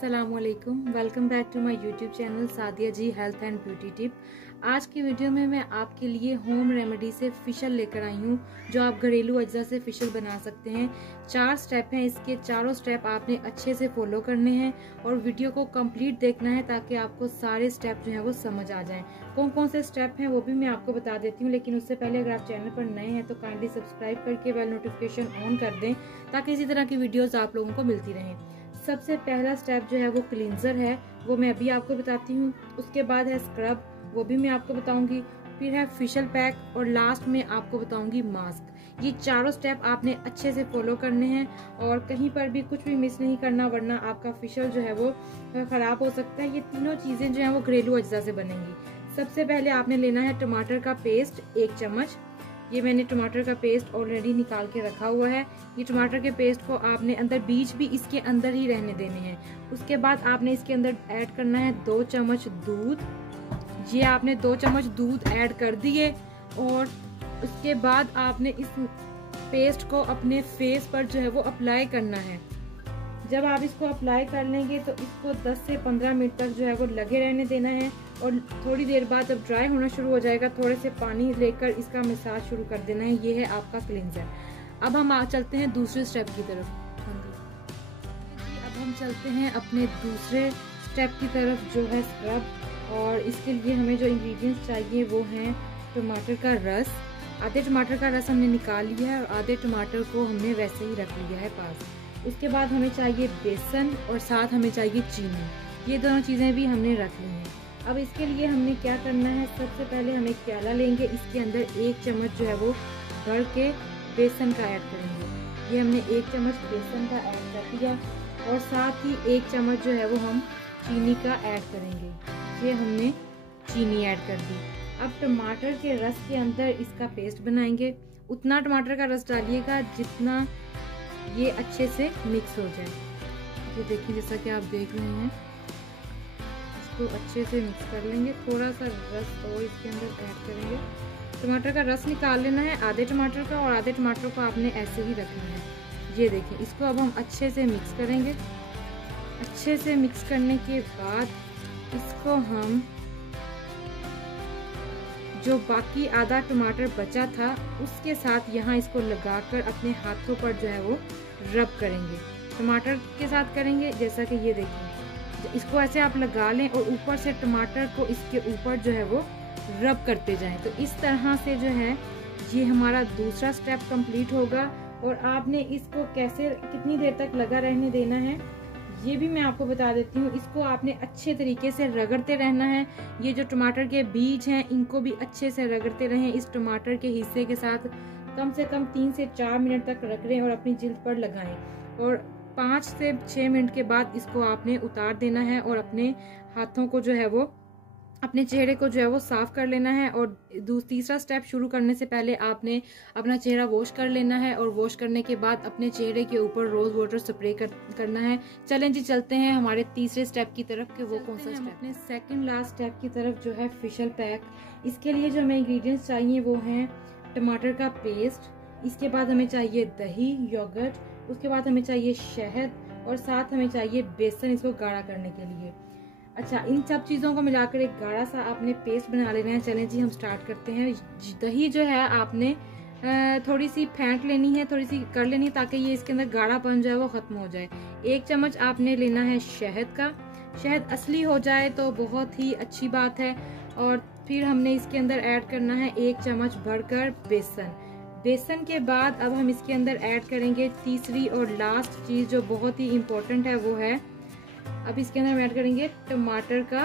अस्सलामुअलैकुम, welcome back to my YouTube channel Sadia ji health and beauty tip. आज की video में मैं आपके लिए होम रेमेडी से फेशियल लेकर आई हूँ, जो आप घरेलू अज्जा से फेशियल बना सकते हैं। 4 स्टेप हैं, इसके चारों स्टेप आपने अच्छे से फॉलो करने हैं और वीडियो को कंप्लीट देखना है ताकि आपको सारे स्टेप जो है वो समझ आ जाएं। कौन कौन से स्टेप हैं वो भी मैं आपको बता देती हूँ, लेकिन उससे पहले अगर आप चैनल पर नए हैं तो काइंडली सब्सक्राइब करके बेल नोटिफिकेशन ऑन कर दें ताकि इसी तरह की वीडियोस आप लोगों को मिलती रहें। सबसे पहला स्टेप जो है वो क्लींजर है, वो मैं अभी आपको बताती हूँ। उसके बाद है स्क्रब, वो भी मैं आपको बताऊंगी। फिर है फेशियल पैक और लास्ट में आपको बताऊंगी मास्क। ये चारों स्टेप आपने अच्छे से फॉलो करने हैं और कहीं पर भी कुछ भी मिस नहीं करना, वरना आपका फेशियल जो है वो खराब हो सकता है। ये तीनों चीजें जो है वो घरेलू अज्जा से बनेंगी। सबसे पहले आपने लेना है टमाटर का पेस्ट 1 चम्मच। ये मैंने टमाटर का पेस्ट ऑलरेडी निकाल के रखा हुआ है। ये टमाटर के पेस्ट को आपने अंदर बीज भी इसके अंदर ही रहने देने हैं। उसके बाद आपने इसके अंदर ऐड करना है 2 चम्मच दूध। ये आपने 2 चम्मच दूध ऐड कर दिए और उसके बाद आपने इस पेस्ट को अपने फेस पर जो है वो अप्लाई करना है। जब आप इसको अप्लाई कर लेंगे तो इसको 10 से 15 मिनट तक जो है वो लगे रहने देना है और थोड़ी देर बाद जब ड्राई होना शुरू हो जाएगा थोड़े से पानी लेकर इसका मसाज शुरू कर देना है। ये है आपका क्लींजर। अब हम चलते हैं दूसरे स्टेप की तरफ। अब हम चलते हैं अपने दूसरे स्टेप की तरफ, जो है स्क्रब। और इसके लिए हमें जो इंग्रेडिएंट्स चाहिए वो हैं टमाटर का रस। आधे टमाटर का रस हमने निकाल लिया है और आधे टमाटर को हमने वैसे ही रख लिया है पास। उसके बाद हमें चाहिए बेसन और साथ हमें चाहिए चीनी। ये दोनों चीज़ें भी हमने रख ली हैं। अब इसके लिए हमने क्या करना है, सबसे पहले हम एक प्याला लेंगे, इसके अंदर 1 चम्मच जो है वो भर के बेसन का ऐड करेंगे। ये हमने 1 चम्मच बेसन का ऐड कर दिया और साथ ही 1 चम्मच जो है वो हम चीनी का ऐड करेंगे। ये हमने चीनी ऐड कर दी। अब टमाटर के रस के अंदर इसका पेस्ट बनाएंगे। उतना टमाटर का रस डालिएगा जितना ये अच्छे से मिक्स हो जाए। ये देखिए, जैसा कि आप देख रहे हैं, इसको अच्छे से मिक्स कर लेंगे। थोड़ा सा रस और इसके अंदर ऐड करेंगे। टमाटर का रस निकाल लेना है आधे टमाटर का और आधे टमाटर को आपने ऐसे ही रखना है। ये देखिए, इसको अब हम अच्छे से मिक्स करेंगे। अच्छे से मिक्स करने के बाद इसको हम जो बाकी आधा टमाटर बचा था उसके साथ यहाँ इसको लगाकर अपने हाथों पर जो है वो रब करेंगे। टमाटर के साथ करेंगे, जैसा कि ये देखिए, इसको ऐसे आप लगा लें और ऊपर से टमाटर को इसके ऊपर जो है वो रब करते जाएं। तो इस तरह से जो है ये हमारा दूसरा स्टेप कंप्लीट होगा। और आपने इसको कैसे कितनी देर तक लगा रहने देना है ये भी मैं आपको बता देती हूँ। इसको आपने अच्छे तरीके से रगड़ते रहना है। ये जो टमाटर के बीज हैं इनको भी अच्छे से रगड़ते रहें। इस टमाटर के हिस्से के साथ कम से कम 3 से 4 मिनट तक रगड़ें और अपनी जिल्द पर लगाएं। और 5 से 6 मिनट के बाद इसको आपने उतार देना है और अपने हाथों को जो है वो, अपने चेहरे को जो है वो साफ कर लेना है। और तीसरा स्टेप शुरू करने से पहले आपने अपना चेहरा वॉश कर लेना है और वॉश करने के बाद अपने चेहरे के ऊपर रोज वाटर स्प्रे करना है। चलें जी, चलते हैं हमारे तीसरे स्टेप की तरफ कि वो कौन सा स्टेप। अपने सेकंड लास्ट स्टेप की तरफ, जो है फेशियल पैक। इसके लिए जो हमें इंग्रेडिएंट्स चाहिए वो हैं टमाटर का पेस्ट, इसके बाद हमें चाहिए दही योगर्ट, उसके बाद हमें चाहिए शहद और साथ हमें चाहिए बेसन इसको गाढ़ा करने के लिए। अच्छा, इन सब चीज़ों को मिलाकर एक गाढ़ा सा आपने पेस्ट बना लेना है। चलें जी, हम स्टार्ट करते हैं। दही जो है आपने थोड़ी सी फेंट लेनी है, थोड़ी सी कर लेनी है ताकि ये इसके अंदर गाढ़ापन जो है वो खत्म हो जाए। 1 चम्मच आपने लेना है शहद का। शहद असली हो जाए तो बहुत ही अच्छी बात है। और फिर हमने इसके अंदर ऐड करना है 1 चम्मच भरकर बेसन। बेसन के बाद अब हम इसके अंदर ऐड करेंगे तीसरी और लास्ट चीज़ जो बहुत ही इम्पोर्टेंट है, वो है अब इसके अंदर हम ऐड करेंगे टमाटर का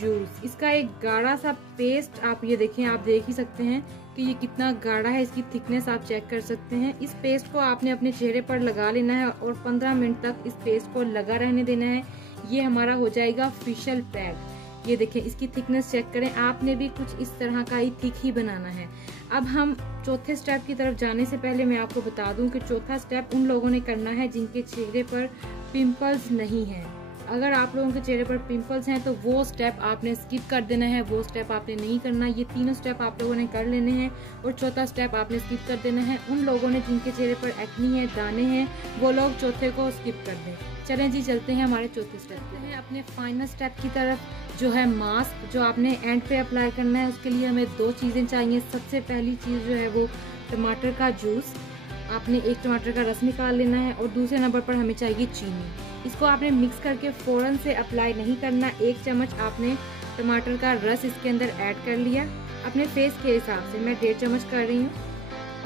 जूस। इसका एक गाढ़ा सा पेस्ट, आप ये देखें, आप देख ही सकते हैं कि ये कितना गाढ़ा है। इसकी थिकनेस आप चेक कर सकते हैं। इस पेस्ट को आपने अपने चेहरे पर लगा लेना है और 15 मिनट तक इस पेस्ट को लगा रहने देना है। ये हमारा हो जाएगा फेशियल पैक। ये देखें, इसकी थिकनेस चेक करें। आपने भी कुछ इस तरह का ही थिक ही बनाना है। अब हम चौथे स्टेप की तरफ जाने से पहले मैं आपको बता दूं कि चौथा स्टेप उन लोगों ने करना है जिनके चेहरे पर पिंपल्स नहीं है। अगर आप लोगों के चेहरे पर पिंपल्स हैं तो वो स्टेप आपने स्किप कर देना है, वो स्टेप आपने नहीं करना। ये तीनों स्टेप आप लोगों ने कर लेने हैं और चौथा स्टेप आपने स्किप कर देना है। उन लोगों ने जिनके चेहरे पर एक्नी है, दाने हैं, वो लोग चौथे को स्किप कर दें। चलें जी, चलते हैं हमारे चौथे स्टेप पे हैं अपने फाइनल स्टेप की तरफ, जो है मास्क, जो आपने एंड पे अप्लाई करना है। उसके लिए हमें 2 चीज़ें चाहिए। सबसे पहली चीज़ जो है वो टमाटर का जूस, आपने एक टमाटर का रस निकाल लेना है और दूसरे नंबर पर हमें चाहिए चीनी। इसको आपने मिक्स करके फ़ौरन से अप्लाई नहीं करना। 1 चम्मच आपने टमाटर का रस इसके अंदर ऐड कर लिया अपने फेस के हिसाब से, मैं 1.5 चम्मच कर रही हूँ।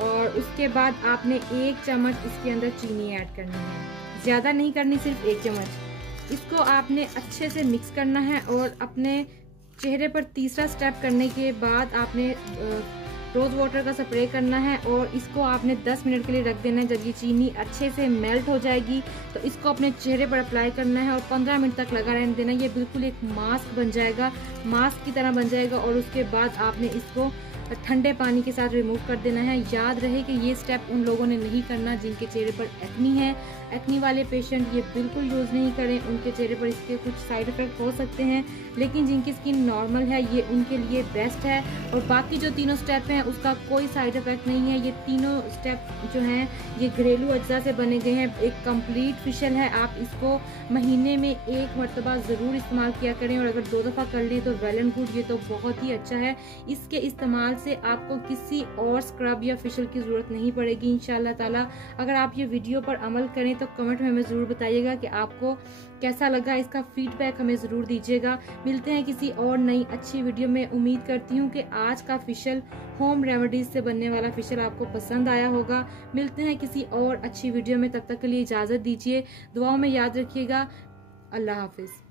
और उसके बाद आपने 1 चम्मच इसके अंदर चीनी ऐड करनी है, ज़्यादा नहीं करनी, सिर्फ 1 चम्मच। इसको आपने अच्छे से मिक्स करना है और अपने चेहरे पर तीसरा स्टेप करने के बाद आपने रोज़ वाटर का स्प्रे करना है और इसको आपने 10 मिनट के लिए रख देना है। जब ये चीनी अच्छे से मेल्ट हो जाएगी तो इसको अपने चेहरे पर अप्लाई करना है और 15 मिनट तक लगा रहने देना। ये बिल्कुल एक मास्क बन जाएगा, मास्क की तरह बन जाएगा। और उसके बाद आपने इसको ठंडे पानी के साथ रिमूव कर देना है। याद रहे कि ये स्टेप उन लोगों ने नहीं करना जिनके चेहरे पर एक्नी है। एक्नी वाले पेशेंट ये बिल्कुल यूज़ नहीं करें, उनके चेहरे पर इसके कुछ साइड इफ़ेक्ट हो सकते हैं, लेकिन जिनकी स्किन नॉर्मल है ये उनके लिए बेस्ट है। और बाकी जो तीनों स्टेप हैं उसका कोई साइड इफ़ेक्ट नहीं है। ये तीनों स्टेप जो हैं ये घरेलू अज्जा से बने गए हैं, एक कंप्लीट फेशियल है। आप इसको महीने में 1 मरतबा ज़रूर इस्तेमाल किया करें और अगर 2 दफ़ा कर लें तो वेल एंड गुड, ये तो बहुत ही अच्छा है। इसके इस्तेमाल से आपको किसी और स्क्रब या फेशियल की ज़रूरत नहीं पड़ेगी इंशाल्लाह ताला। अगर आप ये वीडियो पर अमल करें तो कमेंट में हमें ज़रूर बताइएगा कि आपको कैसा लगा, इसका फीडबैक हमें ज़रूर दीजिएगा। मिलते हैं किसी और नई अच्छी वीडियो में। उम्मीद करती हूँ कि आज का फेशियल, होम रेमेडीज़ से बनने वाला फेशियल आपको पसंद आया होगा। मिलते हैं किसी और अच्छी वीडियो में, तब तक के लिए इजाज़त दीजिए। दुआओं में याद रखिएगा। अल्लाह हाफिज़।